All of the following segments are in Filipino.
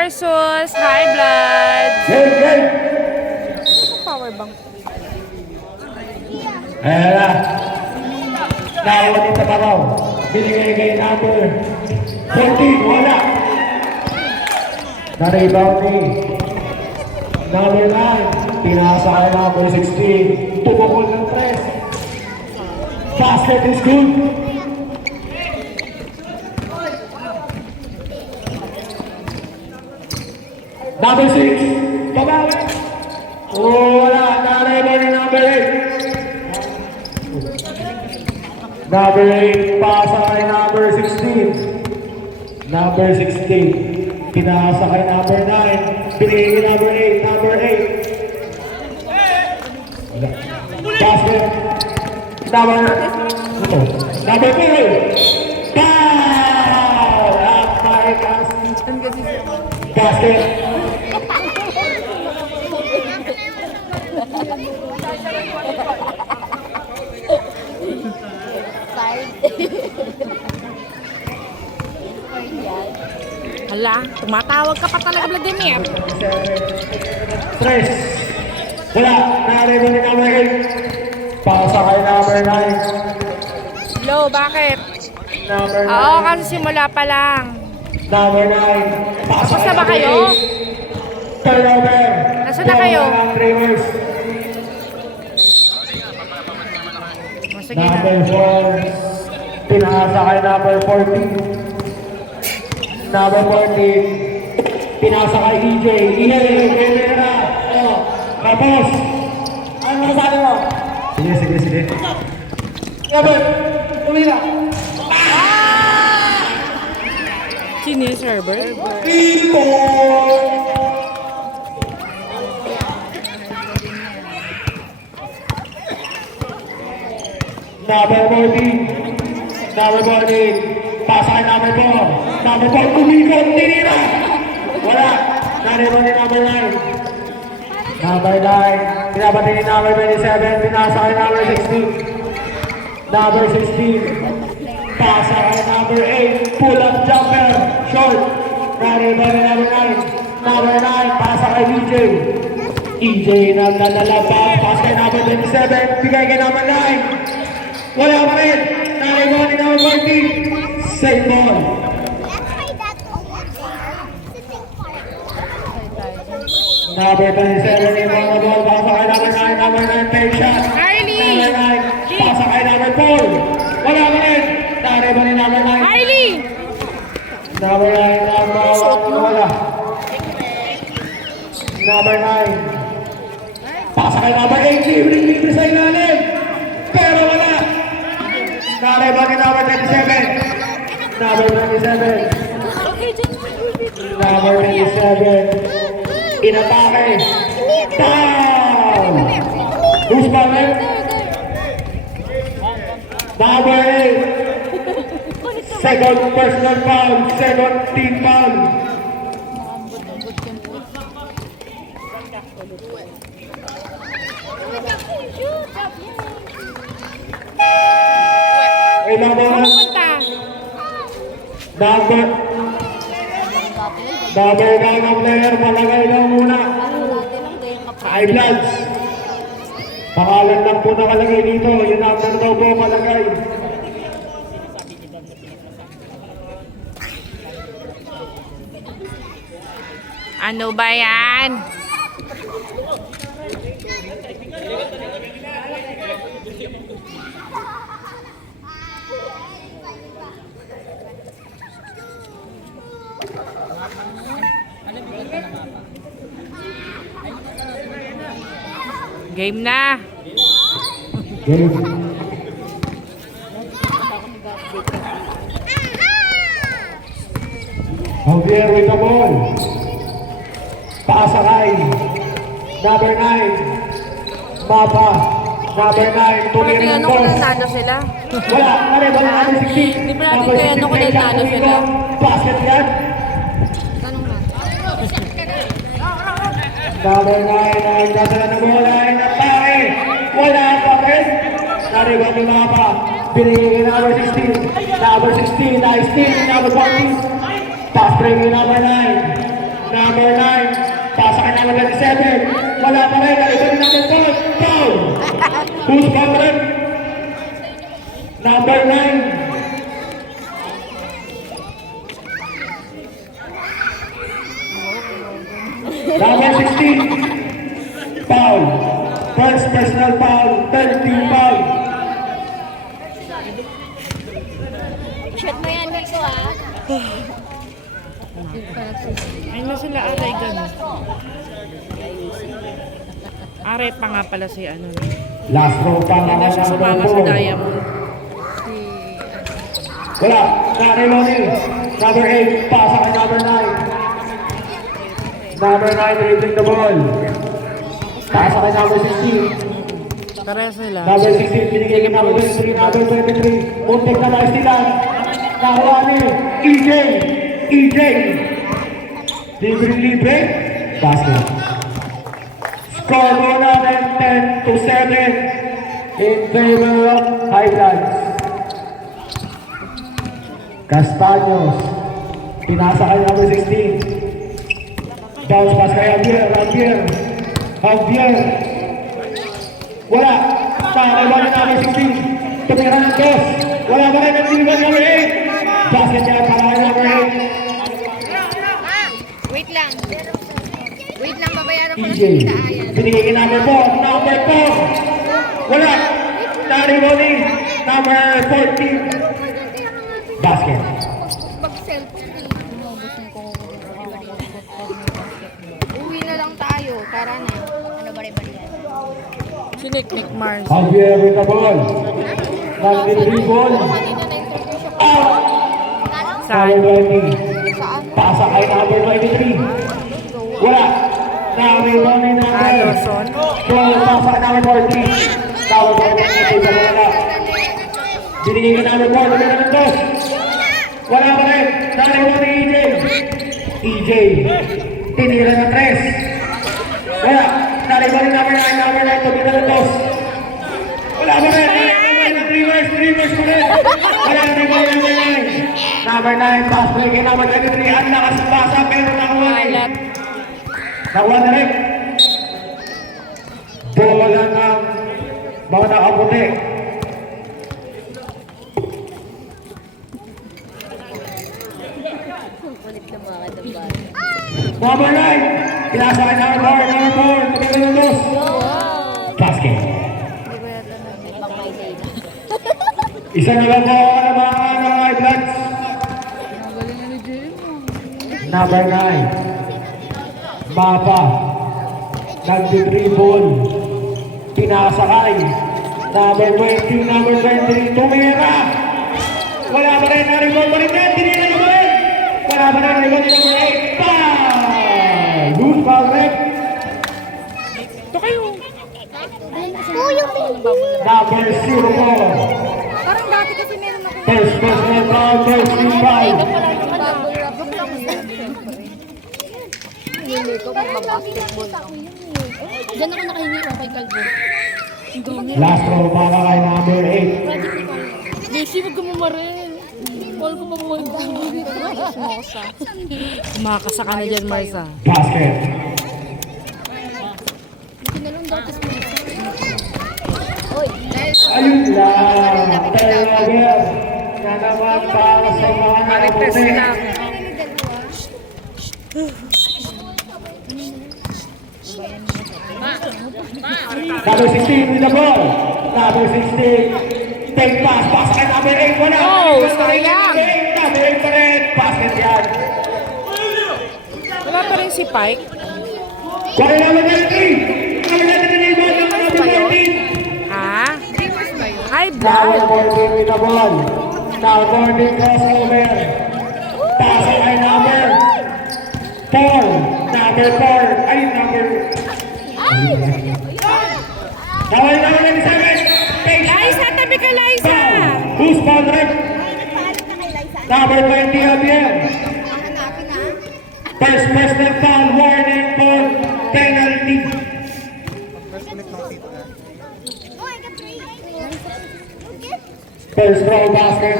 versus High Blood. Power bank. Ayan na. Nawalit na Bakaw. Binigay kay number 14. Wala. Na-rebound ni number 9. Pinasa kay number 16. Tumukol ng press. Basket is good. Number 6. Babawi. Wala. Na-rebound ni number 8. Number 8, pasa kay number 16. Number 16, pinasa kay number 9. Pinigay kay number 8. Number 8. Basket. Number 3. Foul! At may basket. Hala, tumatawag ka pa talaga, Vladimir. Tres. Wala. Narinig ni number 8. Pasa kay number 9. Low, bakit? Number 9. Oo, kasi simula pa lang. Number 9. Pasa Tapos na ba kayo? Turnover. Nasaan na kayo? Sige na. Number 4. Pinasa kay number 14. Number 14. Pinasa kay EJ. EJ, na. Tapos. Ano masasabi mo? Sige. Robert, tumira. Sino yung server? Pico! Number 14. Number 14. Pasa kay number 4. Number 4. Kumikot. Tinira. Wala. Narinig ni number 9. Number 9. Pinapati ni number 27. Pinasa kay number 16. Number 16. Pasa kay number 8. Pull up jumper. Short. Narinig ni number 9. Number 9. Pasa kay EJ. EJ na nalalabas. Pasa kay number 27. Bigay kay number 9. Wala pa rin. Narinig ni number 14. Same ball. Number 27 yung mga ball. Pasa kay number 9. Number 9 take shot. Harley! Number 9. Pasa kay number 4. Wala pa rin. Narinig ni number 9. Harley! Number 9. Wala. Number 9. Pasa kay number 8. Libre sa ilalim. Pero wala. Narinig ni number 27. Number 27. Number 27. Inatake. Foul! Who's ballin'? Number 8. Second personal foul. Second team foul. Ilang ba? Punta. Number 9 ang player. Palagay lang muna. High Bloods. Pangalan lang po nakalagay dito. Yun ang daw po palagay. Ano ba yan? Game na. Game. Javier with the ball. Paasakay. Number 9. Mapa. Number 9. Tumira ng Ano kung boss. nanalo sila? Wala. Wala. Number 16. Hindi pa natin kaya ano kung nanalo sila. Basket yan. Tanong na. Number 9. Ang ganda na bola. Ay natake. Wala pa rin. Nariwan ni Mapa. Binigay kay number 16. Number 16. Nice team. Number 14. Pass break ni number 9. number 9. Pasa kay number 27. Wala pa rin. Nalito ni number 4. Foul. Who's foul rin? Number 9. Number 16. Foul. First personal foul. Third team foul. Shot mo yan dito ah. Ayun na sila, aray gano'n. Aray pa nga pala si ano. Last row pa Hindi na siya sumama sa Diamond. Wala. Nanay Lonnie. Number 8. Pasa kay number 9. Number 9 dribbling the ball. Pasa kay number 16. Parehas nila. Number 16 binigay kay number 23. Number 23. Muntik na naistilan. Nakuha ni EJ. EJ. Libre. Basket. Score mo natin 10-7 in favor of Highlands. Castaños. Pinasa kay number 16. Bounce pass kay Javier. Wala. Nakakaiba na number 16. Tumira ng dos. Wala ba kayo nag-deliver number 8? Basket niya para kay number 8. Wait lang, babayaran ko lang EJ. sa kita. Ayan. Binigay kay number 4. Number 4. Wala. Nari Ronnie. Number 14. Basket. Mag-cellphone eh. Uwi na lang tayo. Tara na. Ano ba rin yan? Si Nick Mars. Javier with the ball. Nag-delivery ball. Kanina na-interview siya pa. Out. Saan? Number 20. Saan? Pasa kay number 23. Wala. Nari Ronnie number. Lawson. Pasa kay number 43. Number 43 sa wala. Binigay ka number 4. Binigay ng dos. Wala pa rin. Nari Ronnie EJ. EJ. Tinira ng 3. Wala. Nari Ronnie number 9. Number 9. Tumira ng dos. Wala pa rin. Three verse pa rin. Wala na rin number 9. Number 9. Pass play kay number 23. Ang lakas pasa pero nakuha rin. Alat. Nakuha na rin. Bola ng mga nakaputi. Number 9. Pinasa kay number 4. Number 4. Tumira ng dos. Basket. Isa na lang po ang mga High Bloods. Number 9. Mapa. Nag-dribble. Pinasakay. Number 20. Number 23. Tumira. Wala pa rin. Naribol pa rin yan. Tinira yung rin. Wala pa rin. Naribol yung number 8. Foul. Loose foul rin. Ito kayo. Number 0 po. Parang dati kasi meron ako. First personal foul. First team foul. Bubble wrap. Bubble lang siyempre. Hindi ko magbabasketball lang. Diyan ako nakahingi ko kay Calvo. Last row para kay number 8. Beshi, wag ka mamaril. Paul ko pa mo yung mosa. Kumakasa ka na dyan, Marsa. Basket. Kinalong daw tas mo. Oy, Ayun lang. Talaga. Na naman para sa mga Marites nakaputi. lang. Number 16 with the ball. Number 16. Take pass. Pass kay number 8. Wala. Oh, Number sayang. 8. Number 8 pa rin. Basket yan. Wala pa rin si Pike. Wala number 23. Number 23 ball. Number 14. Ha? High Number blood. 14 with the ball. Now 14 crossover. Pass kay number 4. Number 4. Ay, number... Nawal na number 7. Take Liza, tabi ka, Liza. foul. Who's foul red? Number 20 Javier. hanapin na. First personal foul. Warning for penalty. First throw basket.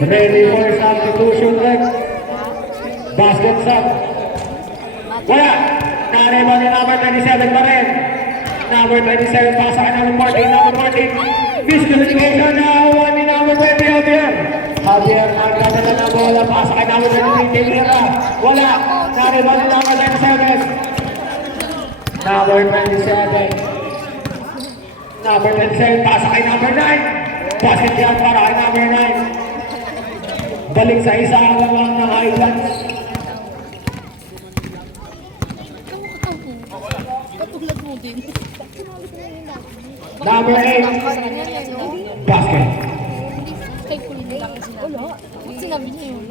Ready for substitution red. Basket shot. Wala. Na-rebound ni number 27 pa rin. Number 27 pasa kay number 14. Number 14. Miscommunication na one ni number 20 Javier. Javier nagdadala ng bola. Pasa kay number 23 Javiera. Wala. Na-rebound ni number 27. Number 27. Number 27 pasa kay number 9. Basket yan para kay number 9. Balik sa isa lang ng Highlands. Number 8. Basket. Sinabi niya yun.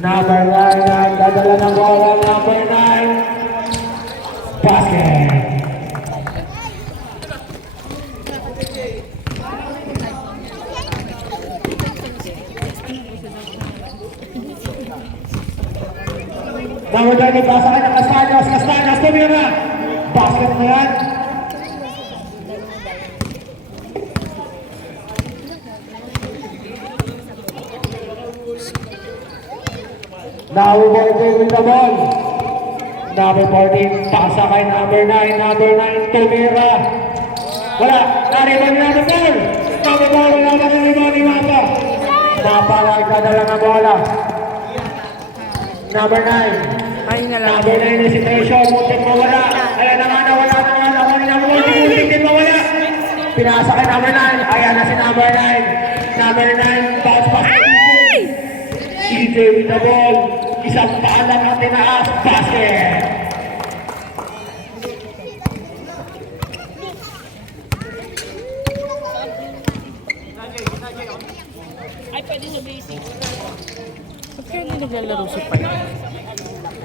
Number 9. Dadala ng bola. Number 9. Basket. Number 20, pasa kay ng Castaños. Castaños, tumira. Basket na yan. Now we're going with the ball. Number 14, pasa kay number 9. Number 9, tumira. Wala. Naribang number 4. Number 4, wala ba naribang ni Mapa? Mapa lang kadala ng bola. Number 9. Ayun na lang. Number 9 hesitation, muntik mawala. Ayan na nga, nawala. Ako ni number 1, muntik din mawala. Pinasa kay number 9. Ayan na si number 9. Number 9, bounce pass to EJ with the ball. Isang paan lang ang tinaas. Basket. Ba't kaya hindi naglalaro si Pai?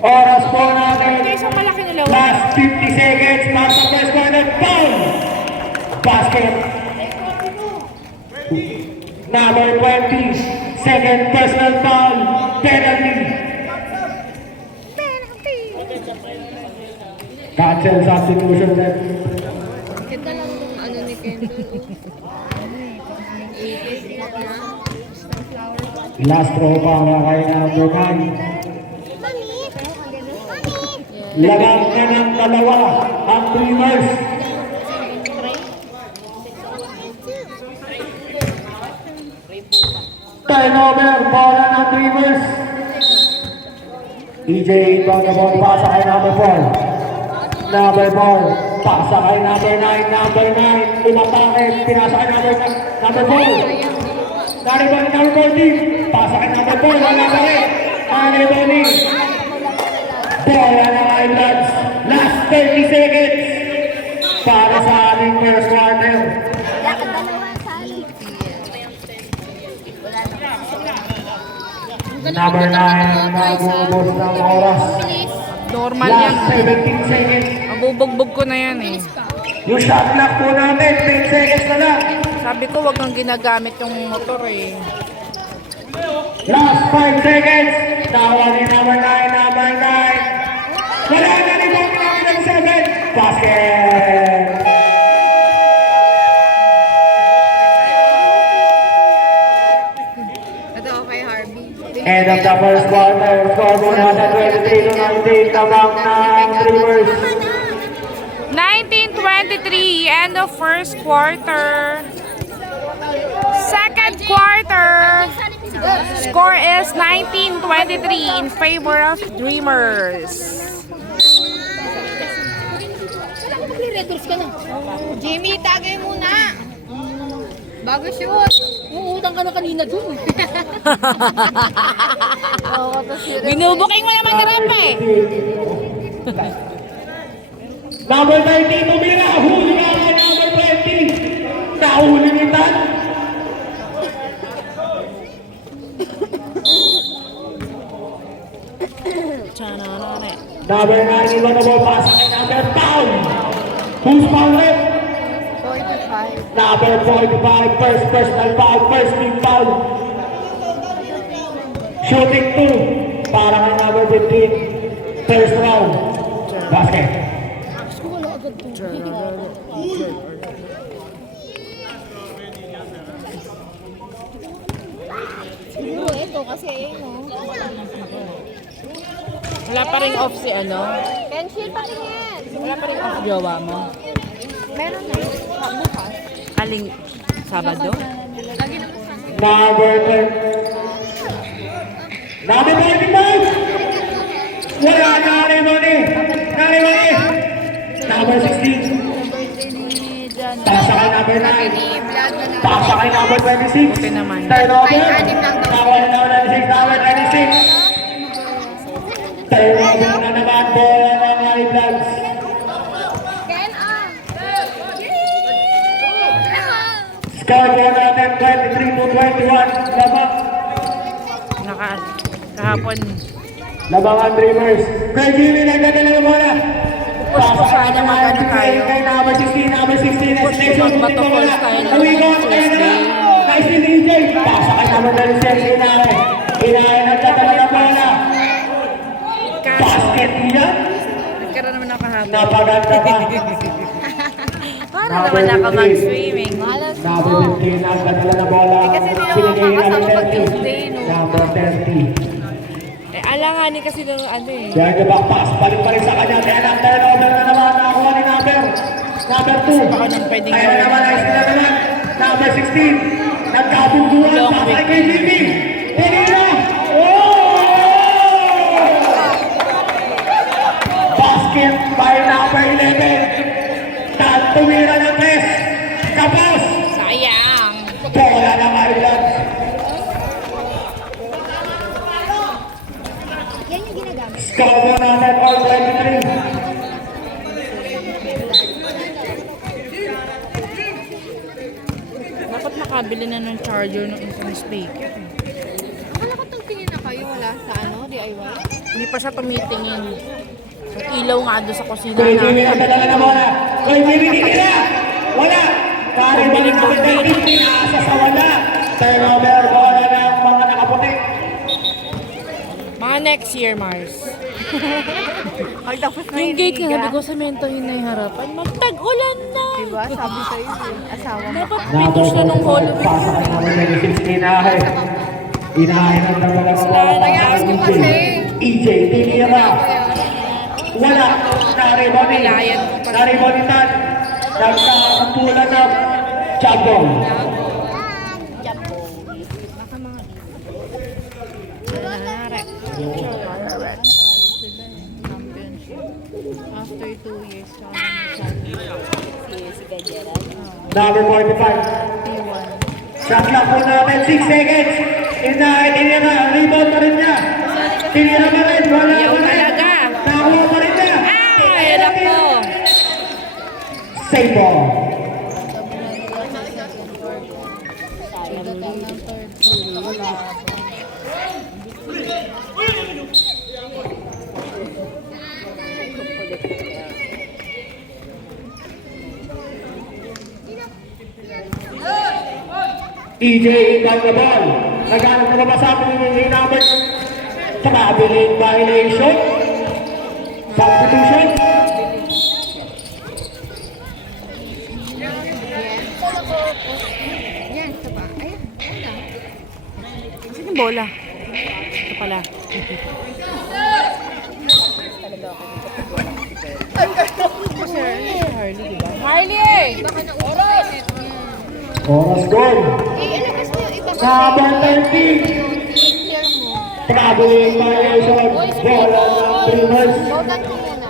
Oras po natin. Kaya isang malaki nila. Last 50 seconds. Para sa first quarter. Foul. Basket. Number 20. Second personal foul. Penalty. Cancel substitution then. Ganda lang yung ano ni Kendall. Last throw para kay number 9. Lagam na ng dalawa ang Dreamers. Turnover, bola ng Dreamers. EJ inbound the ball, pasa kay number 4. Number 4, pasa kay number 9. Number 9, umatake, pinasa kay number 4. Naribang ni number 14, pasa kay number 4, wala pa rin. Naribang ni bola ng Highlands. Last 30 seconds para sa ating first quarter. Number 9, nag-uubos ng oras. Normal yan. Last 17 seconds. Mabubugbog ko na yan eh. Yung shot clock po natin, 10 seconds na lang. Sabi ko wag kang ginagamit yung motor eh. Last 5 seconds. Tawa ni number 9, number 9. Wala na ni number 7. Basket. Ito ako kay Harvey. End of the first quarter. Score mo natin 23-19. Tabang ng Dreamers. 19-23, end of first quarter. Second quarter, score is 19-23 in favor of Dreamers. Mag-redors ka na. Jimmy, tagay muna. Bago shoot. Uutang ka na kanina dun. Binubuking mo naman na rep eh. Number 19, tumira. Huli ka kay number 20. Nahuli ni Tan. Number 9, iwan na ball pass kay number Paul. Who's foul left? 45. Number 45, first personal foul, first team foul. Shooting 2 para kay number 15. First round. Basket. to kasi ayun o. Wala pa rin off si ano? Pencil pa rin yan. Wala pa rin off jowa mo? Meron na. Bukas. Aling Sabado? Lagi naman sa akin. Number 10. Number 25. Wala, Narimoni. Narimoni. Number 16. Pasa kay number 9. Pasa kay number 26. Buti naman. Turnover. Ay, anim lang daw. Number 96. Number 26. Turnover na naman. Bola ng Live Vlogs. Ken, Score po natin 23-21. Kahapon. Labangan Dreamers. Craig Gilly nagdadala ng bola. Push ko sana mag-ano tayo. Kay number 16, number 16. Push ko mag-Bato Falls tayo ng Tuesday. Nice ni DJ. Pasa kay number 26. Inahe. Inahe nagdadala ng bola. Kaso, Basket niya. nagkaroon naman ako kahapon. Napaganda pa. Para naman ako mag-swimming. Number 15 nagdadala ng bola. kasi hindi naman Sinigay makakasama number pag 30. Tuesday, no? Number 30. Alanganin kasi ng ano eh. Kaya the back pass, balik pa rin sa kanya. Kaya ang turnover na naman, nakakuha ni number 2. Baka nang pwedeng Kaya na gawin. naman, ayos na naman. Number 16, nagkabungguan, Long pasay week. kay Jimmy. Pinila! Oh! Basket by number 11. Tumira ng 3. Kapos! Sayang. Bola ng Ireland. Yan yung ginagamit. Score mo natin all 23. Dapat makabili na ng charger ng isang speaker. Akala ko tingin na kayo, wala sa ano, DIY. Hindi pa siya tumitingin. Ang ilaw nga doon sa kusina Kuya Jimmy, namin. nagdadala na bola. Kuya Jimmy, titira! Wala! Pare ba ng number 13, pinaasa sa wala. Turnover, bola ng mga nakaputi. Mga next year, Mars. Ay, tapos na Yung gate na sabi ko, sementohin na yung harapan. Magtag-ulan na! Diba? Sabi sa'yo, asawa mo. Dapat pitos na nung Halloween. Pasa ka namin na yung 16 inahe. Inahe ng dalawa ng bola. Kaya ko kasi. EJ, tinira. Wala. Narimoni. Nilayan mo pa. Narimonitan. Nagkakampulan ng Chabong. After 2 years, Number 45. Shot clock po natin, 6 seconds. Inahe, tinira. Rebound pa rin niya. Tinira pa rin. Wala Yaw pa rin. talaga. Nakuha pa rin niya. Ah! Hirap ko. Save ball. EJ down the ball. Naghanap na ba sa atin yung number? Traveling violation. Substitution. Yan, ito ba? Ayan, ayan. Saan yung bola? Ito pala. Harley, diba? Harley! Baka naulit. Oras goal. Ilabas mo yung iba kasi. Number 13. Clear mo. Traveling violation. Bola ng Dreamers. Loadan mo muna.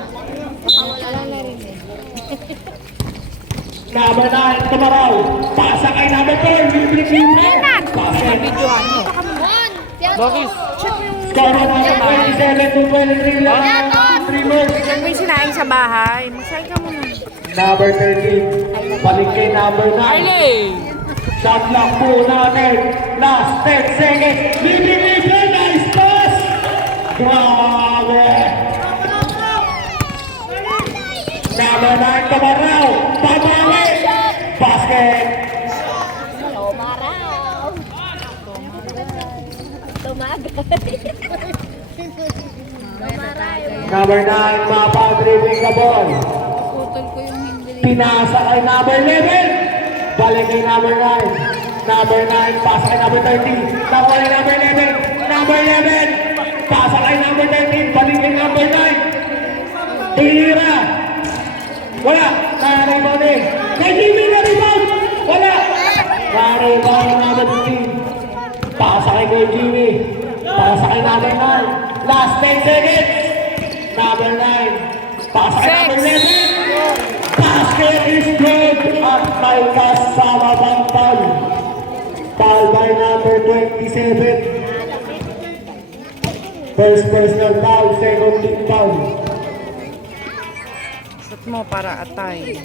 Baka wala lang na rin eh. Number 9, Tumaraw. Pasa kay number 4. Wilfried Wilmer. Pasa. Videohan mo. Mon! Bakit? Check mo yung... Score mo sa 27 to 23 lang ang Dreamers. Check mo yung sinaing sa bahay. Magsaing ka muna. Number 13. Balik kay number 9. Harley! Shot clock po natin. Last 10 seconds. Wilfried Wilmer. Nice pass. Grabe. Number 9, Tumaraw. Pabalik. Basket. Tumaraw! Tumagay. Number 9, mapa-dribbling the ball. Putol ko yung hindi. Pinasa kay number 11. Balik kay number 9. Number 9, pasa kay number 13. Nakuha kay number 11. number 11. Pasa kay number 13. Balik kay number 9. Tinira. Wala. Naribon eh. Kay Jimmy naribon. Wala. Naribon ang number 15. Pasa kay Kuya Jimmy. Pasa kay number 9. Last 10 seconds. Number 9. Pasa kay number 11. Basket is good at may kasama pang foul. Foul by number 27. First personal foul, second team foul. Shot mo para atay.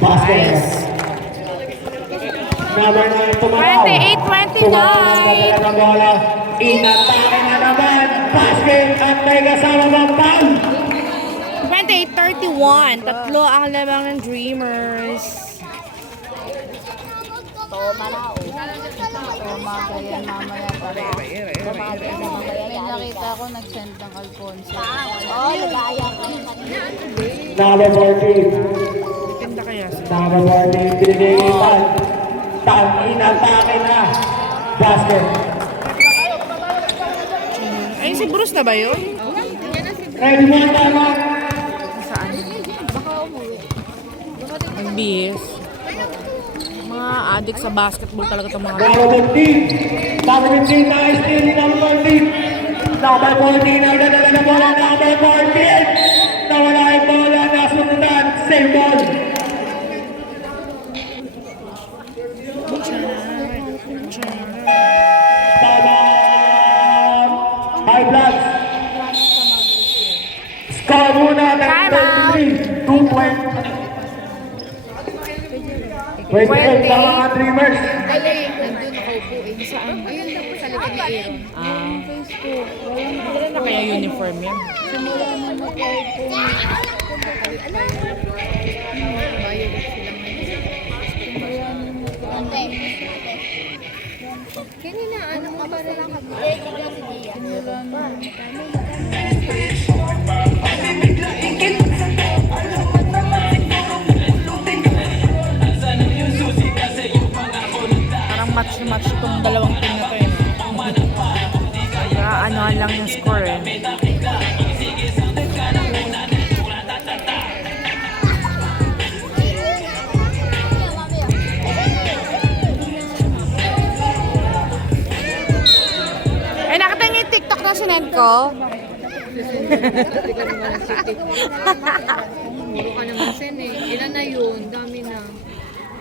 Basket. Number 9 tumaraw. 28-29. Tumaraw ng bola. Inatake na naman. Basket at may kasama pang foul. 28-31. Tatlo ang labang ng Dreamers. Toma na, oh. Toma, ganyan mamaya para. May nakita ko nag-send ng Alfonso. Oh, nagaya ka yung kanina. Number 14. Tinda kaya siya. Number 14. Pinigilitan. Inatake na. Basket. Ayun si Bruce na ba yun? Ready mo ang tama. Saan? Nagbihis. Mga addict sa basketball talaga itong mga Number 15. Number 15 na steal ni number 14. Number 14 ang nadala na bola. Number 14. Nawala yung bola. Nasundan. Same ball. Tama. High blood. Score muna ng Time out. 23. 28 na mga Dreamers. Ayun, nandun nakaupo eh. Saan? Ayun lang po sa likod ni Aaron. Wala na kaya uniform yan? Simula na nakaupo. Bayad silang kanina, anong ka ba rin? Simula na. Parang match na match itong dalawang team na to eh. Kaya anuhan lang yung score eh. Eh, nakita niyo yung TikTok na sinend ko? Muro ka naman sen eh. Ilan na yun? Dami na.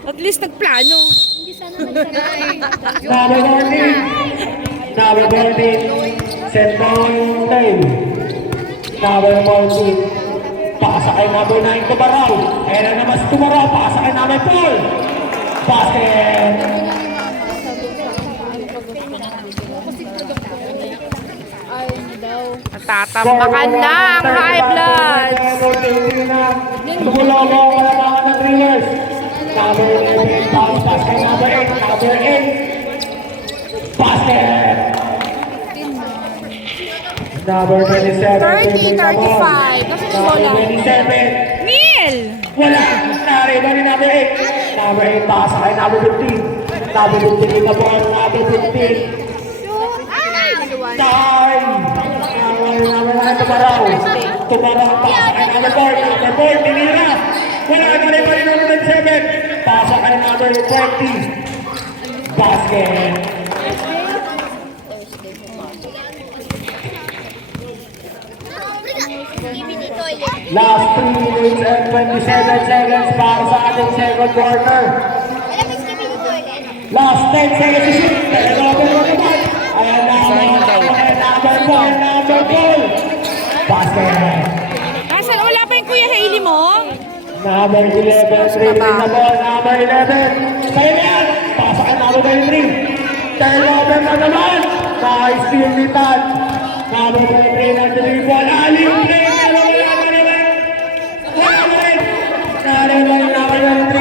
At least nagplano. Hindi sana nag-sky. Number 14. Number 14. Set ball time. Number 14. Pasa kay number 9 Tumaraw. Ayan na naman si Tumaraw. Pasa kay number 4. Basket. Ay, ano daw. Natatambakan na ang high blood. Tumulo mo ang kalamangan ng Dreamers. Number 11. Pass kay number 8. Number 8. Basket. Number 27. 30-35. Kasi yung bola. Number 27. Neil! Wala! Nariba ni number 8. Number 8 pasa kay number 15. Number 15 na ball. Number 15. Time! Number 9 Tumaraw. Tumaraw pasa kay number 4. Number 4 tinira. Wala na rin pa rin number 7. Pasa kay number 20. Basket. Last 3 minutes and 27 seconds para sa ating second quarter. Last 10 seconds to shoot. Number 1. Ayan na. Number 4. Basket. Nasaan? Wala pa yung Kuya Hailey mo? Number 11. Dribbling na ball. Number 11. Sa'yo na yan. Pasa ka number 23. Turnover na naman. Nice steal ni Tad. Number 23 na dribble. Aling play.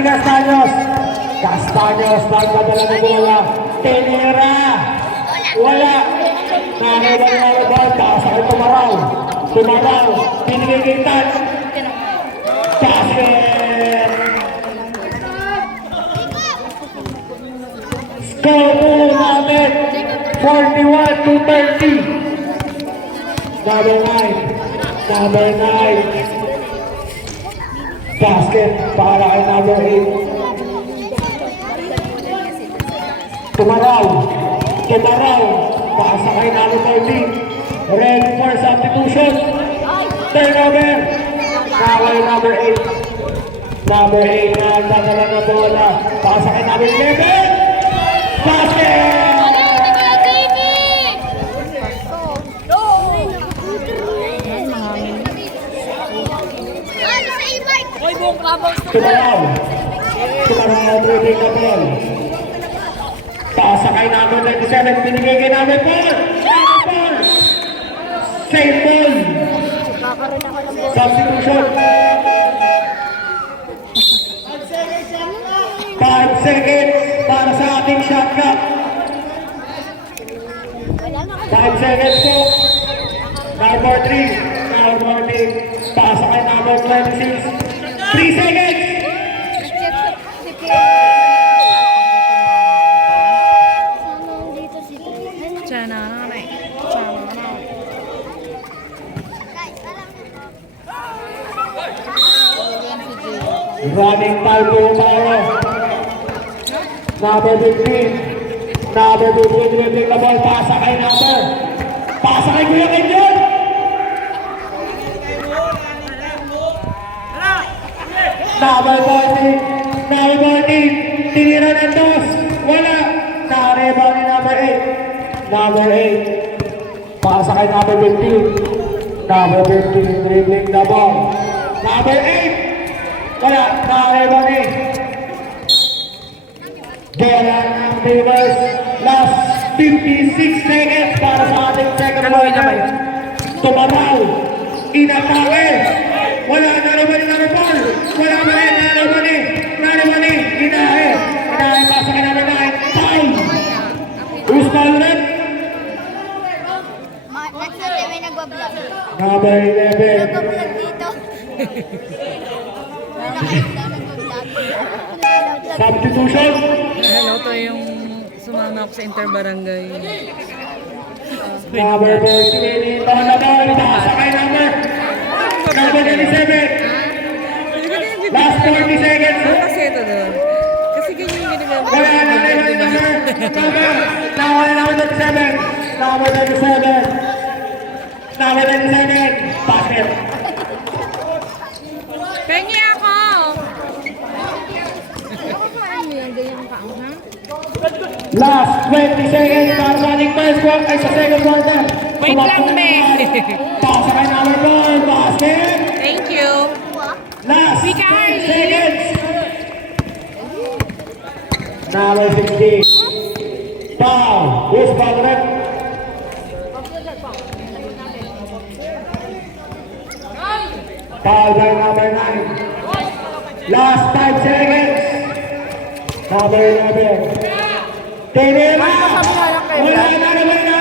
Castaños. Castaños, nagpadala ng bola. Tinira. Wala. Nanibal na ng bola. Pasa kay Tumaraw. Tumaraw. Pinigigitan. Basket. Score po natin. 41 to 30. Number 9. Basket para kay number 8. Tumaraw. Pasa kay number 14. Ready for substitution. Turnover. Kaway number 8. Number 8 na nagdadala na bola. Pasa kay number 11. Basket! Tumaraw, dribbling na ball. Pasa kay number 27, binigay kay number 4. Same ball. Substitution. 5 seconds para sa ating shot clock. 5 seconds po. Number 3. Pasa kay number 26. 3 seconds. Running time po tayo. Number 15. Dribbling na ball. Pasa kay Kuya Kenyon. Number 14. Tinira ng dos. Wala. Nakareba ni number 8. Pasa kay number 15. Dribbling na ball. Number 8. Wala. Nakareba ni Bola ng Rivers. Last 56 seconds para sa ating second quarter. Tumaraw. Inatake. Wala na naman yung number 4. Wala na naman eh. Inahe. Pasa kay number 9. Foul. Who's foul rin? Next natin may nagbablog. Number 11. Nagbablog dito. May nakita nagbablog. Substitution. Hello, to yung sumama ako sa interbarangay. Number 14. Pasa kay number 27. Last 40 seconds. Kasi ito doon. Kasi ganyan yung ginagawa. Wala na number 37. Basket. Pengi ako! Last 20 seconds para sa ating first quarter ay sa second quarter. Wait lang, me. Pasa kay number 1. Basket. Thank you. Last Wika, 10 seconds. Number 16. Foul. Who's foul red? Foul by number 9. Last 5 seconds. Number 11. Tinira! Wala na naman na!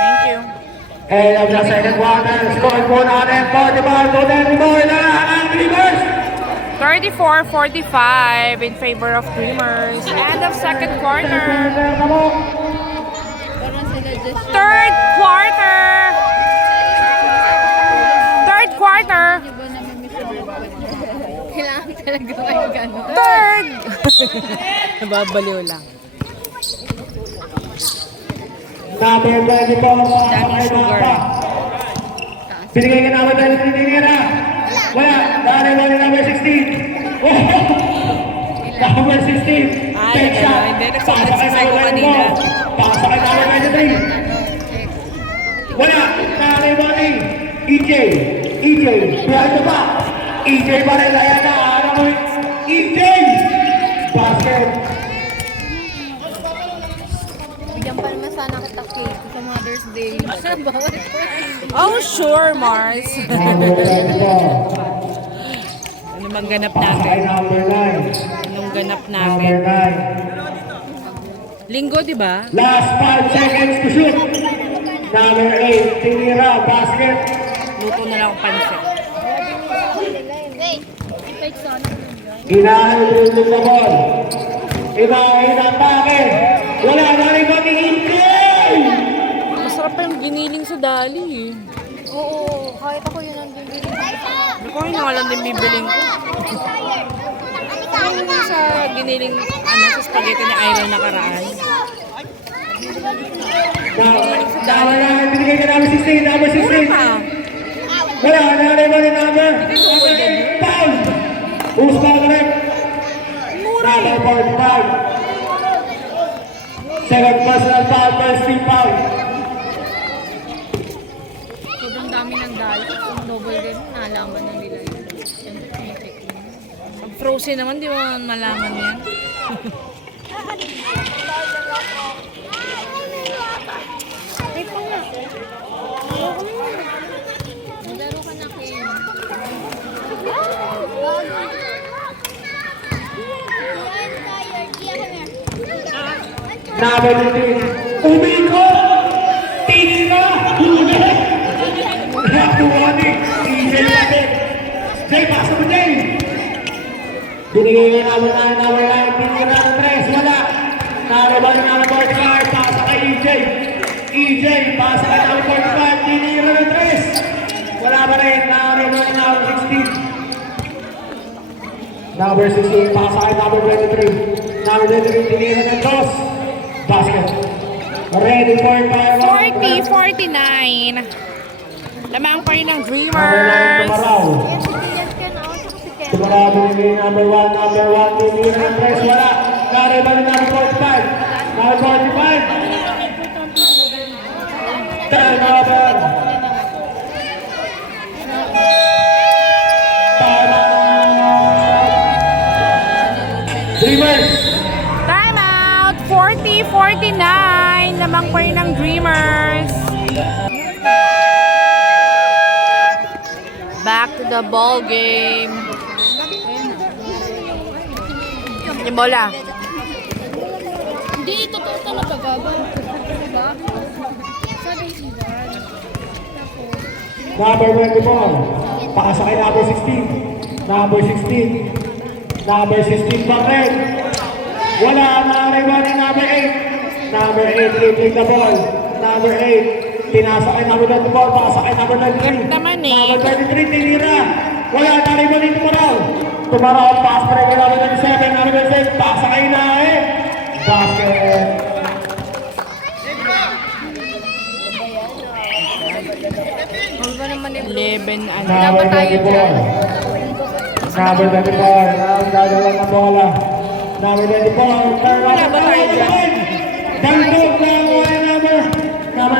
Thank you. And of the second quarter, score po natin 45 to 34 na ang Rivers! 34-45 in favor of Dreamers. End of second quarter. Third quarter. Kailangan talaga may gano'n. Third. Nababaliw lang. Number 20 po, Daming sugar. Binigay ka naman tayo ng tinira. Wala, dahil mo ni number 16. Number 16. Ay, Take shot. hindi. Nagsasaysay ko kanina. Pasa kay number 23. Wala, dahil mo ni EJ. Behind the back. EJ pa rin kaya na. Ano mo EJ. Basket. Bigyan pa naman sana kita cake sa Mother's Day. Bawal ko. Oh, sure, Mars. Number 24. Ano mang ganap Pasa kay natin? number 9. Anong ganap Number natin? 9. Linggo, di ba? Last 5 seconds to shoot. Number 8, tinira, basket. Luto na lang ang pansit. Wait. Wait, sana. Ginahan yung na ball. Inatake. Wala na rin kami Injay. Masarap pa yung giniling sa dali eh. Oo, kahit ako yun ang bibili. Hindi ko nga lang din bibiling ko. Yung sa giniling, sa spaghetti ni Iron nakaraan. Tama na, binigay ka namin 16, number 16. Ah, Wala na rin kami number. Foul. Who's foul correct? Number 45. Second personal foul, first team foul. Sobrang dami ng dali. Yung novel din, nalaman na nila yun. pag frozen naman, di mo malaman yan. Maglaro ka na, Kim. Number 15. Umiko! Tinira! Huli! Nakuha EJ natin. Jay, pasa mo Jay! Binigay na number 9. Tinira ng 3. Wala. Naraba na number 45. Pasa kay EJ. EJ, pasa kay number 45. Tinira ng 3. Wala pa rin. Naraba na number 16. Number 16, pasa kay number 23. Number 23, tinira ng 2. Basket. Ready for firework. 40-49. Lamang pa rin ng Number 9, Dreamers. Tumaraw. Tumaraw, binigay number 1, tinira ng 3. Wala. Nareba na number 45. Number 45. Turnover. Dreamers. Time out. 40-49. Lamang pa rin ng Dreamers. Back to the ball game. Yung bola. Hindi, totoo talaga, Gabo. Diba? Sabi si Ivan. Number 24. Pasa kay number 16. Number 16. Number 16 pa rin. Wala. Nariba ni number 8. Number 8. Dribbling the ball. Number 8. Tinasa kay number 24. Pasa kay number 23. Naman eh. Number 23. Tinira. Wala. Nariba ni Tumaraw. Tumaraw. Pass pa rin kay number 27. Number 26. Pasa kay Nae. Basket. Ano ba naman yung 11 ano. Number Dapat tayo 24. Number 24. Dadala ng bola. Number 24. Wala ba tayo dyan? Dagdag na wala number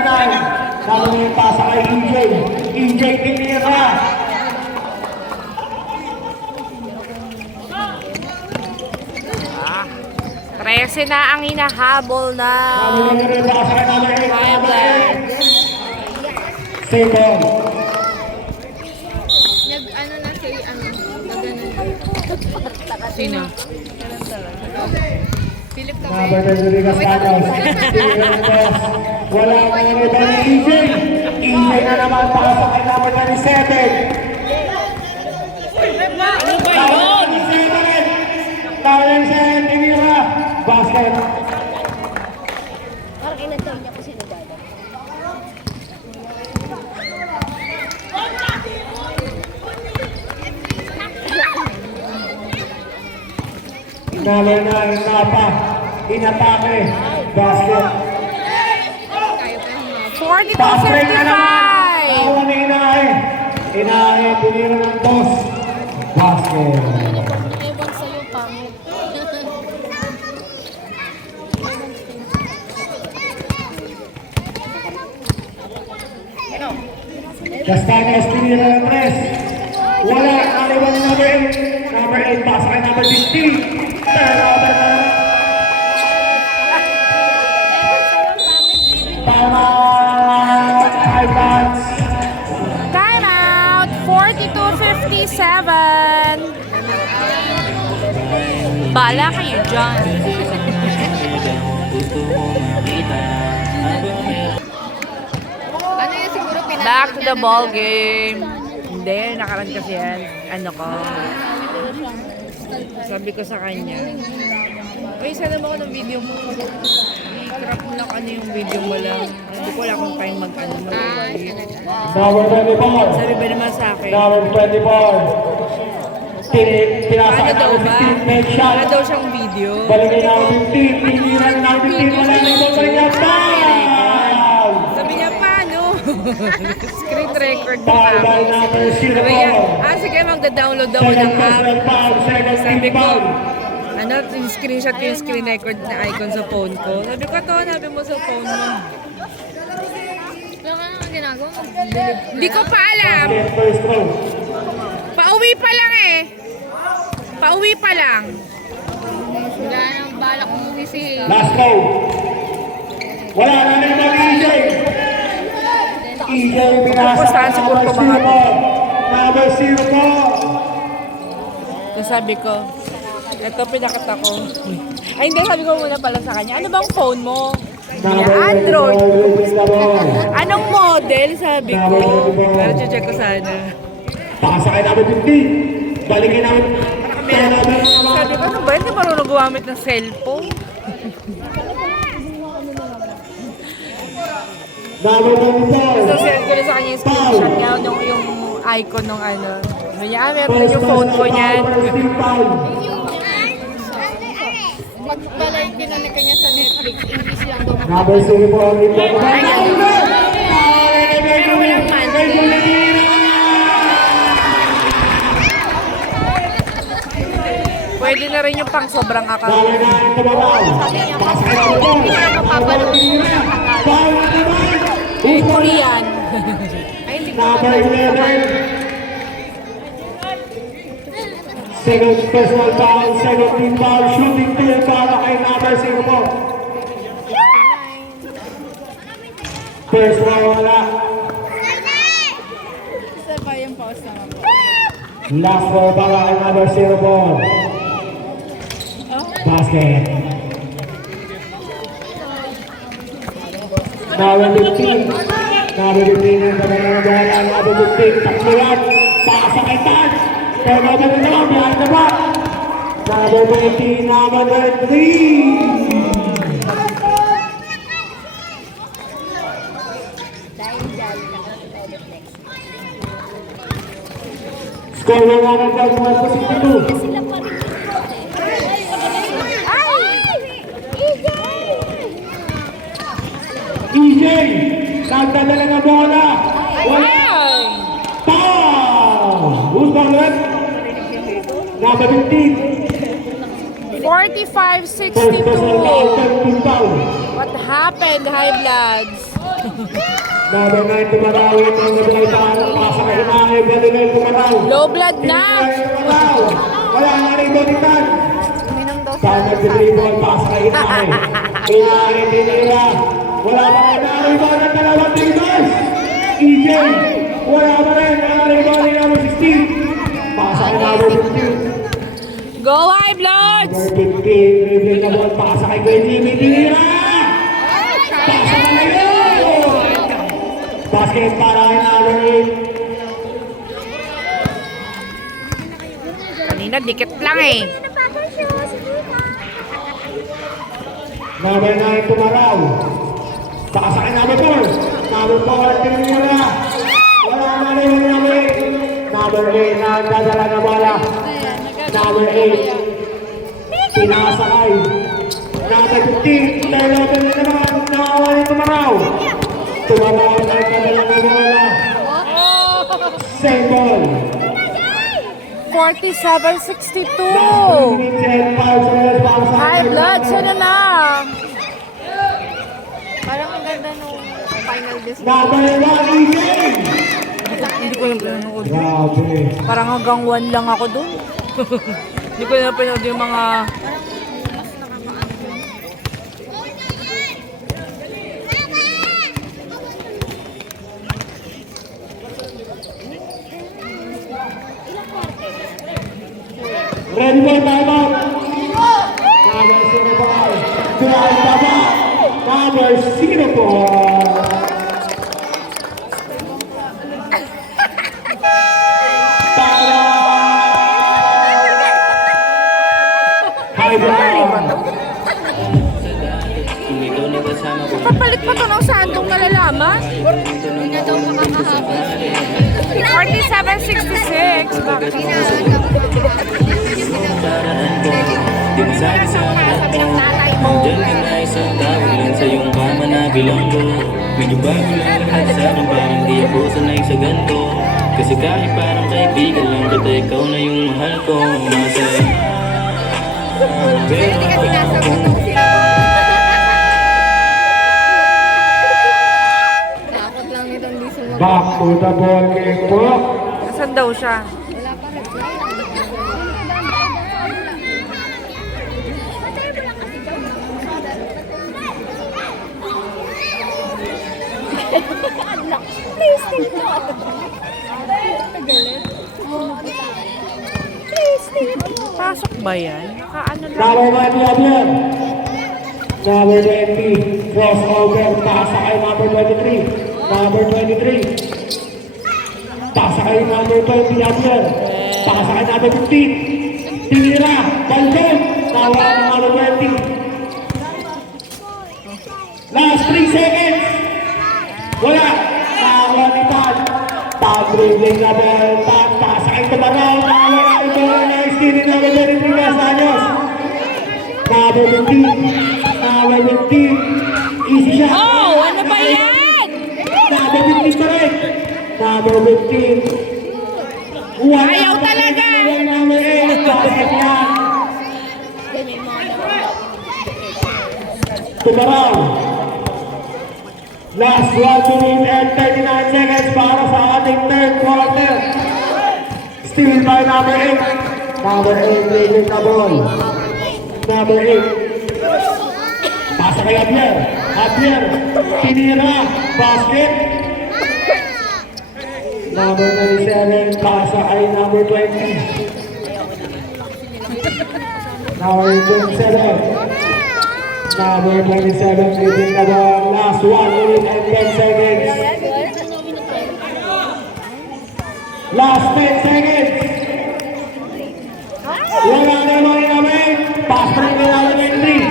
9. Number 9 pasa kay EJ. EJ tinira. Ah, 13 na ang hinahabol na. Number 9 pasa kay number 8. Number 8. Second. Nag-ano na si, nag-ano. Sino? Philip ka ba? Number 23 Castaños. Tinira ng boss. Wala na yung iba ni EJ. EJ na naman pasa kay number 27. Ano ba yun? Tawag sa tinira. Basket. Parang inantay niya kung sino dada. Number 9, Napa. Inatake. Basket. 42-55. Pass-break na naman. Tawa ni Inahe. Inahe, tinira ng boss. Basket. Ewan sa'yo, pangit. Castaños, tinira ng tres. Wala. Naliwan ni number 8. Number 8, pasa kay number 15. Turnover na naman. Tama. 5 points. Time out. 42-57. Bala kayo dyan. Ano yun siguro pinatawag Back to the ball game. Hindi, nakaraan kasi yan. Ano ko. Sabi ko sa kanya. Uy, sana mo ako ng video mo. I-crop mo lang ano yung video mo lang. Hindi ko wala akong time mag-ano. Number 24. Sabi ba naman sa akin? Number 24. Pinasa Ano ka daw namin ba? 15, make shot. Wala daw siyang video. Baligay namin 15, tiniran namin 15, wala na ito sa inyo. Foul! Sabi niya, paano? Screen record na Foul by ako. number Sabi niya, 04. sige, magda-download ako ng Second app. personal foul, second Sabi team ko, foul. ano, screenshot ko yung screen record na icon sa phone ko. Sabi ko, to, sabi mo sa phone mo. Ano nga ginagawa mo? Hindi ko pa alam. Basket first throw. Pauwi pa lang eh. Pauwi pa lang. Wala nang balak umuwi si... Last throw. Wala na rin mga EJ. EJ pinasa Pupustahan ka siguro number ko mga 0. Number 0 po. Tapos sabi ko, ito pinakita ko. Ay hindi, sabi ko muna pala sa kanya, ano bang phone mo? Sabi niya, Android. Anong model? Sabi ko. Pero check ko sana. Pakasakay namin 15. Balikin namin. Sabi ko, ano ba? Hindi marunong gumamit ng cellphone. Number 24. So, send ko na sa kanya yung screenshot nga nung yung icon nung ano. Sabi niya, meron na yung phone ko niyan. Magbalay binalik ka niya sa Netflix. English lang daw. Number 0 po ang ito. Pero walang monthly. Pwede na rin yung pang sobrang account. Number 9 tumabaw. Pakasakay namin 15. Eh, Korean. Ay, hindi ko Number 11. Second personal foul, second team foul, shooting two para kay number 0 po. First round wala. Isa pa yung pause naman po. Last round para kay number 0 po. Basket. Number 15. Number 15 yung kami na nagawa. Number 15. Tatlo yan. Pasa kay Tag. Pero number na naman. Behind the back. Number 19. Number 3. Score na namin dahil mga positibo. EJ, nagdadala na bola. Wala. Foul! Who's ball left? Number 15. 45-62. First personal foul, third team foul. What happened, high bloods? Number 9, tumaraw. Ito ang nabigay sa akin. Pasa kay Inahe. Galinay tumaraw. Low blood na. Tumaraw. Wala na rin bonitan. Saan nag-dribble? Pasa kay Inahe. Inahe, tinira. Wala pa rin na-arriba ng dalawang dribbles. EJ. Wala pa rin na-arriba ni number 16. Pasa kay number 15. Go, high bloods! Number 15, dribbling na ball, pasa kay Gwen Jimmy, tinira! Pasa ka na yun! Basket para kay number 8. Kanina, dikit lang eh. Number 9, tumaraw. Pasa kay number 4. Number 4, tinira. Wala na rin yung number 8. Number 8, nagdadala na bola. Number 8, pinasakay. Number 15, level na naman, nakawa ni tumaraw. Tumaraw na nagdadala na bola. Same ball. 47-62. Last 3 minutes and 5 seconds para sa High akin. bloods, yun na na. Parang ang ganda nung final display. Number 1, EJ. Hindi ko lang pinanood. Grabe. Parang hanggang 1 lang ako dun. Hindi ko na pinanood yung mga... Ready for timeout. Number 05. Drive baba. Number 04. High blood. Papalit pa to ng sandong nalalaman. 47.66. Bakit? Sabi ng nanay mo. Diyan ka na isang tawag lang sa iyong kama na bilanggo. Medyo bago lang lahat sa akin, parang di ako sanay sa ganito. Kasi kahit parang kaibigan lang kita, ikaw na yung mahal ko. Masaya. Pero di kasi nasagot ng sila. Takot lang itong di sumagot. Back to the ball game po. Nasaan daw siya? Wala pa rin. Pasok ba yan? Nakaano lang. Number 1, Javier. Number 20, crossover, pasa kay number 23. Number 23. Pasa kay number 20, Javier. Pasa kay number 15. Tinira, Balcon. Nawa ng number 20. Last 3 seconds. Wala. Nawa ni Tan. Tan dribbling na ball. Tan, pasa kay Tumaraw. Nawa ng ball. Nice steal in number 23, Los Anjos. Number 15. Number 15. Easy shot. Oh, ano ba yan? Number 15 pa rin. Number 15. Wala. Ayaw talaga. Number 8. Basket yan. Tumaraw. Last 1 minute and 39 seconds para sa ating third quarter. Steal by number 8. Number 8 leading the ball. Number 8. Pasa kay Javier. Javier. Tinira. Basket. Number 97. Pasa kay number 20. Number 27. Number 27 leading the ball. Last 1 minute and 10 seconds. Last 10 seconds. Wala na mga namin. Pass rin nila ng entry.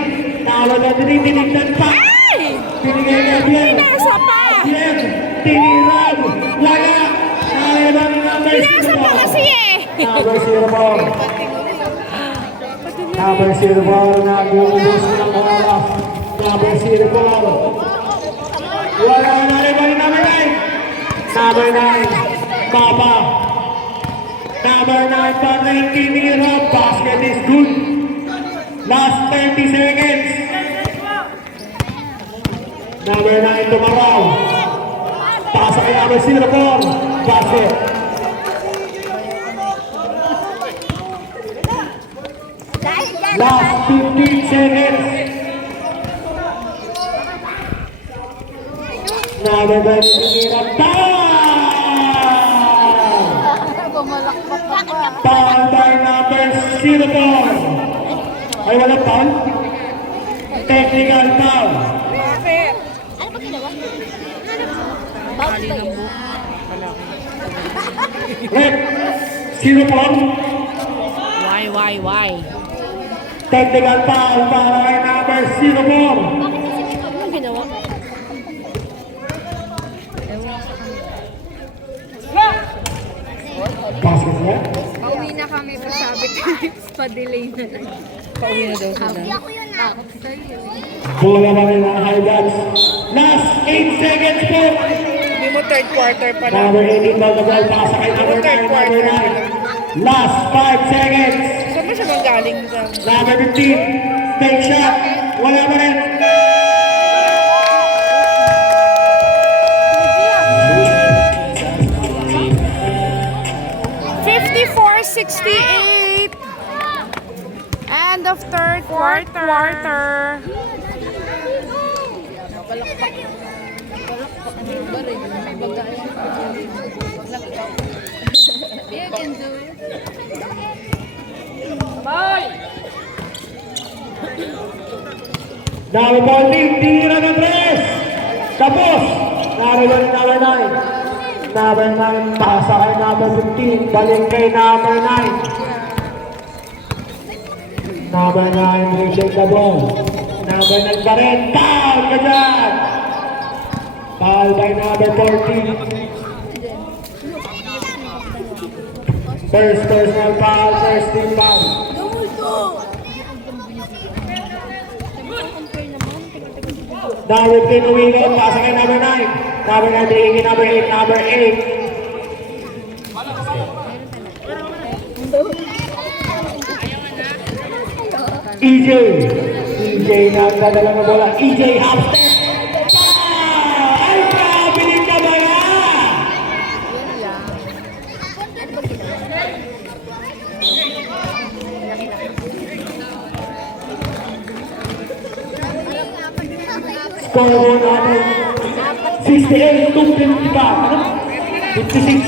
Nalo na tinignan pa. Pinigay na Javier. Pinasa pa. Javier. Tinirag. Wala. Nalo na ni number 0. Pinasa pa kasi eh. Number 0. Number 0 na gumubos ng oras. Number 0. Wala na rin ba ni number 9? Number 9. Papa. Number 9 pa 19 Nira. Basket is good. Last 30 seconds. Number 9 Tumaraw. Pasa kay number 0. Basket. Last 15 seconds. Number 9 Nira. Bumalakpak pa pa. Foul by number 0. Ay, wala foul? Technical foul. Ano ba ginawa? Bounce ba yun? Red, 0. Why? Technical foul para kay number 0. Ano ginawa? Basket niya. Pauwi na kami pa sabi ko. Pa-delay na lang. Pauwi na daw sila. Ako yun na. Bola pa rin ang highlights. Last 8 seconds po. Hindi mo third quarter pa lang. Number 18 ball the ball. Pasa kay number 9. Last 5 seconds. Saan ba siya manggaling sa... Number 15. Take shot. Wala pa rin. $54.68. End of third quarter. You can do it. Number 14. Tira na 3. Tapos. Number 9. Number 9. Pasa kay number 15. Balik kay number 9. Number 9. Reject the ball. Number 9 pa rin. Foul ka dyan! Foul by number 14. First personal foul, first team foul. Now with King Uwigo, pasa kay number 9. Number 9, bigay kay number 8, number 8. EJ na dadala ng bola. EJ half step. Ay, kabiling na ba yan? Scoreboard natin. 68 to 55. Ano? 56.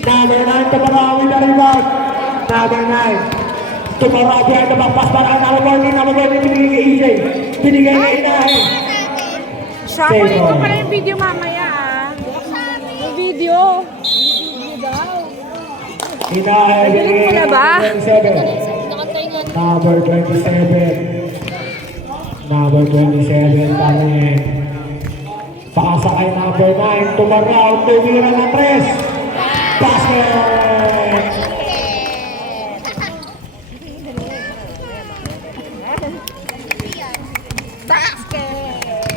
Number 9, Tumarawi na rebound. Number 9. Tumarawi ay nabapas para number 14. Number 14 binigay kay EJ. Binigay kay Inahe. Siya, kunin ko pala yung video mamaya ah. Yung video. Inahe binigay Galing mo na ba? kay 27. Number 27. Number 27, Tarin. Pakasa kay number 9, Tumaraw, tumira na tres. Basket!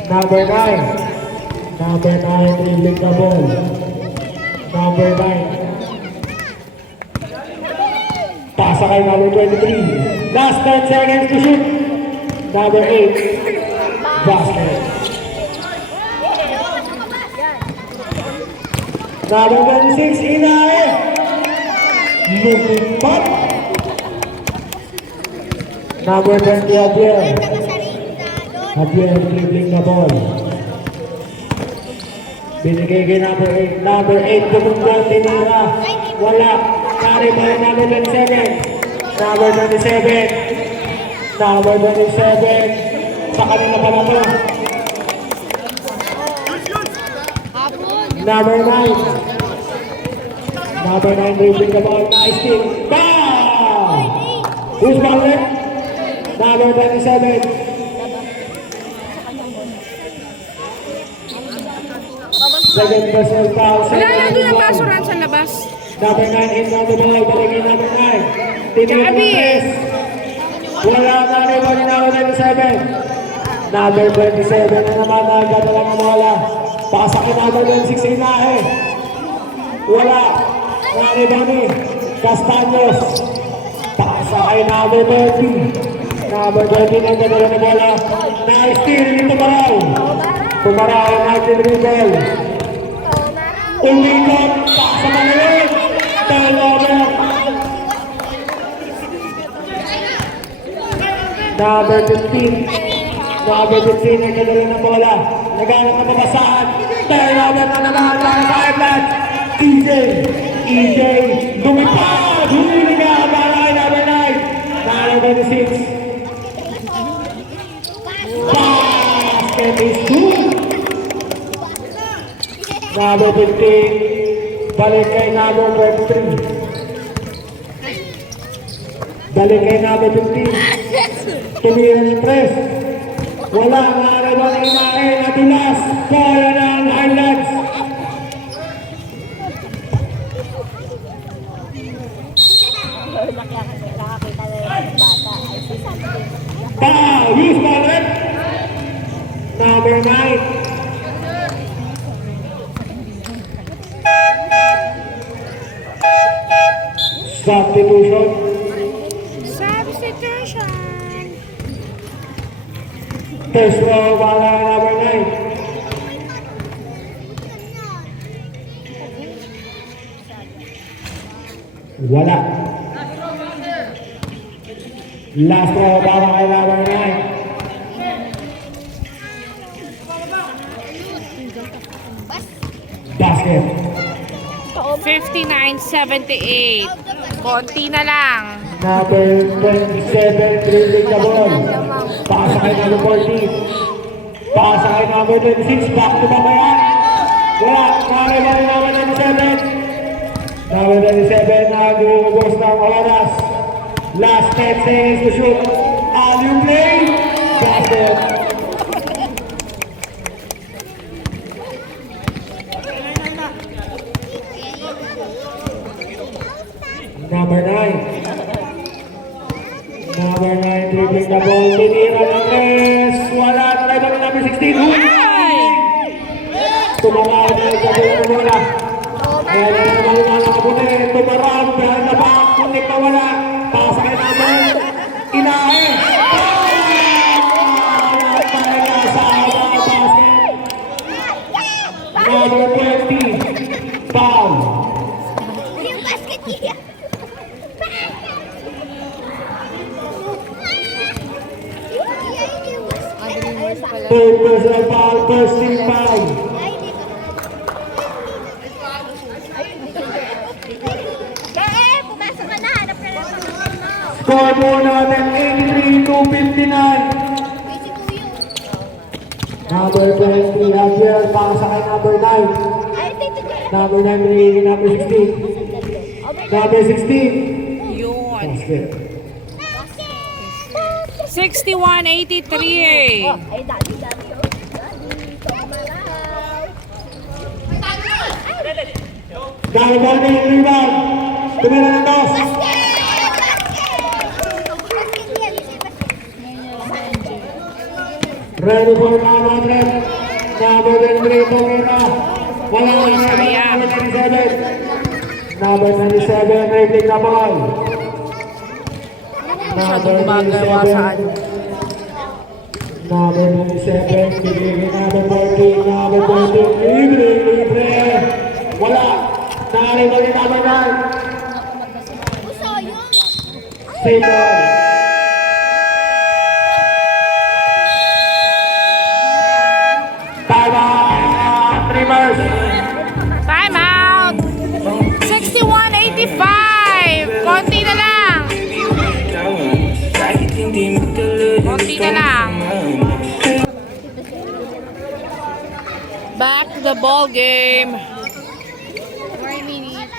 Number 9. Number 9, dribbling the ball. Number 9. Pasa kay number 23. Last 10 seconds to shoot. Number 8. Basket. Number 26, Inahe. Lumipat. Number 20, Javier. Javier dribbling the ball. Binigay kay number 8. Number 8, tumunggan, tinira. Wala. Carry by number 27. Number 27. Number 27. Sa kanila pa na to. Number 9. Number 9 dribbling the ball. Nice kick. Foul! Who's ball? Number 27. Second personal foul. Wala na doon ang basuran sa labas. Number 9 in number 9. Talagay number 9. Tinira ng press. Wala na naman yung number 27. Number 27 na naman nagdadala ng bola. Pasakin number 26 Inahe. Wala. Naribani. Castaños. Pasakay number 30. Number 30 na nagdadala ng bola. Na-steal ni Tumaraw. Tumaraw natin rin. Umikot. Pasa malalim. Turnover. Number 15. Number 15 ang kadali ng bola. Naghanap ng pabasahan. Turnover na naman. Five lads. EJ. Lumipad. Huli ka. Baray number 9. Number 26. Basket is good. Number 15. Balik kay number 23. Balik kay number 15. Tumira ng press. Wala nga naman ang Inahe na tulas. Bola ng Highlands. Use ball red. Number 9. Substitution. Substitution. First row para number 9. Wala. Last row para kay number 9. Basket. 59-78. Konti na lang. Number 27, dribbling the ball. Pasa kay number 14. Pasa kay number 26. Back to back kaya. Wala. Nakakaiba rin naman number 7. Number 27 na gumugos ng oras. Last 10 seconds to shoot. All you play. Basket. Number 9. Number 9, dribbling the ball. Tinira ng tres. Wala na rin ang number 16. Tumaraan na yung kabila ng bola. Kaya na naman yung mga nakabunin. Tumaraan. Dahil na ba? Kunik na wala. Pasa kay naman. Inahe. Number 20. Foul. Yung basket niya. Third personal foul. First team foul. Pumasok ka na. Hanap ka lang sa basket mo. Score mo natin 83-59. Number 23, Javier, para sa kay number 9. Ay, dito dyan. Number 9, binigay number 16. Number 16. Yun. Basket. 61-83. Ay, dati. Dahil ba na yung rebound? Tumira ng dos. Ready for number 3. Number 23, Tumira. Wala na number 27. Number 27, dribbling the ball. Masyadong gumagawa saan. Number 27, bigay number 14, number 14, libre. Wala. Nakalimutan ni number 9. Puso yun. Sailor. Time out, Dreamers. Time out. 61-85. Konti na lang. Konti na lang. Back to the ball game. 4 minutes.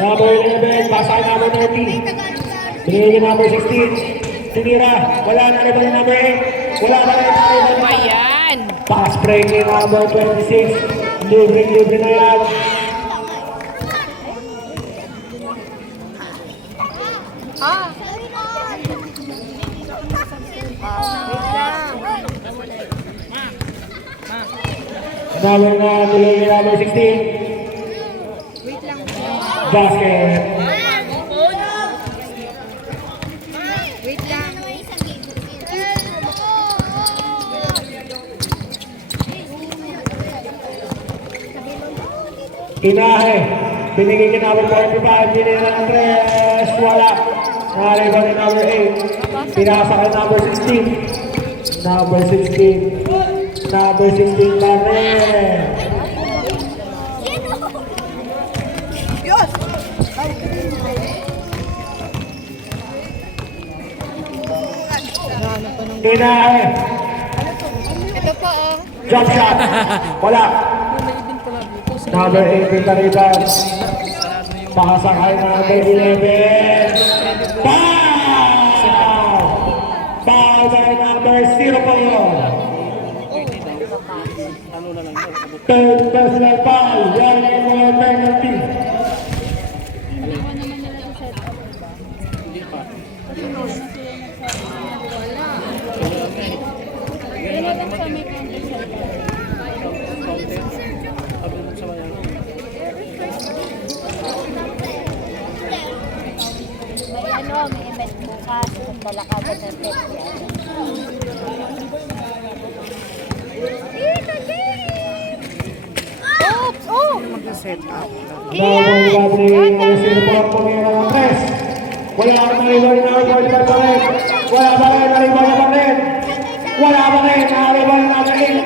Number 11, pasay number 30. Binigay number 16. Tinira. Wala na rin yung number 8. Wala na rin Ano ba yan? pass break ni number 26. Libre na yan. Number 9, binigay number 16. Basket. Wait lang. Inahe. Binigay ka number 45. Binigay ng tres. Wala. Nakaliba ni number 8. Pinasa ka number 16. Number 16. Number 16 pa rin. Inahe. Ito po, oh. Jump shot. Wala. Number 8 na rebound. Pakasakay number 11. Foul! Foul by number 0 pa yun. Third personal foul. Yan yung mga penalty. May event bukas. Dala ka agad ng pet. Oops! Oh! Mag-set up. Number 11, ang sino pa ang pumira ng tres. Wala ang nalibay na rebound pa rin. Wala pa rin, nalibay na pa rin. Wala pa rin, nalibay na pa rin.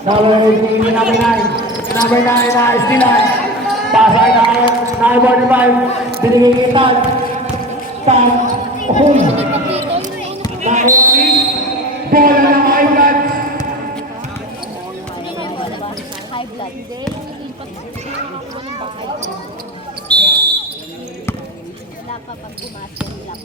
Number 8, number 9. Number 9 na istilan. Pasay na number 45. Binigay kitan. Home. Number 8. Bola ng high bloods. High blood. Hindi. Walang bakal. Wala pa pag pumasok yung lap.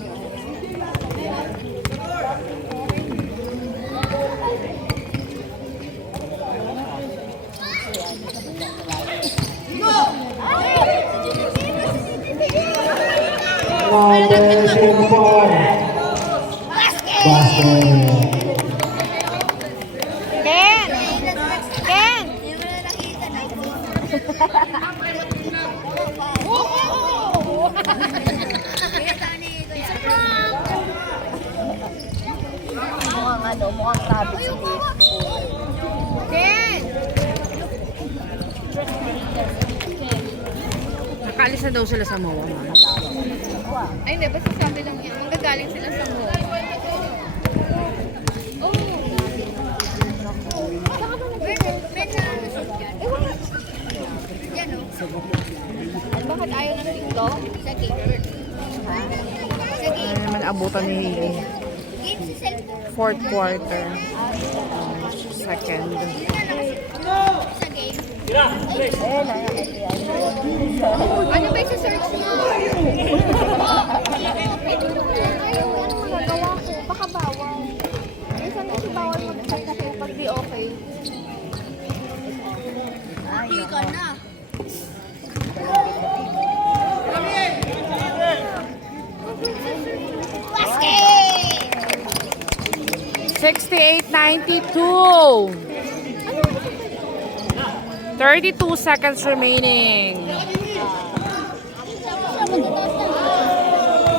Number 04. Basket. Ken! Ken! Mukhang rabbit si Dave. Ken! Nakaalis na daw sila sa MOA, ma'am. Ay, hindi. Basta sabi lang yan. Magagaling sila sa mo. Bakit ayaw ng TikTok? Sige. Sige. Ano naman abutan ni Hailey? Fourth quarter. Second. Ano ba yung search mo? Ayaw, ano magagawa ko? Baka bawal. Minsan kasi bawal mag-chat na kayo pag di okay. Hindi ka na. 68-92. 32 seconds remaining.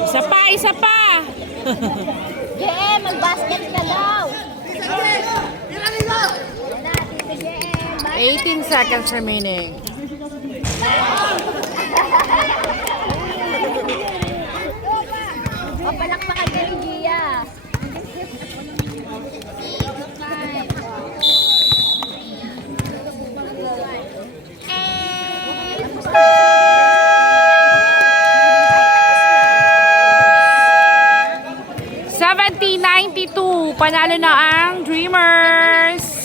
Isa pa, isa pa. JM, mag-basket na daw. Yan na, Tita JM. 18 seconds remaining. Papalakpakan ka ni Gia. Panalo na ang Dreamers.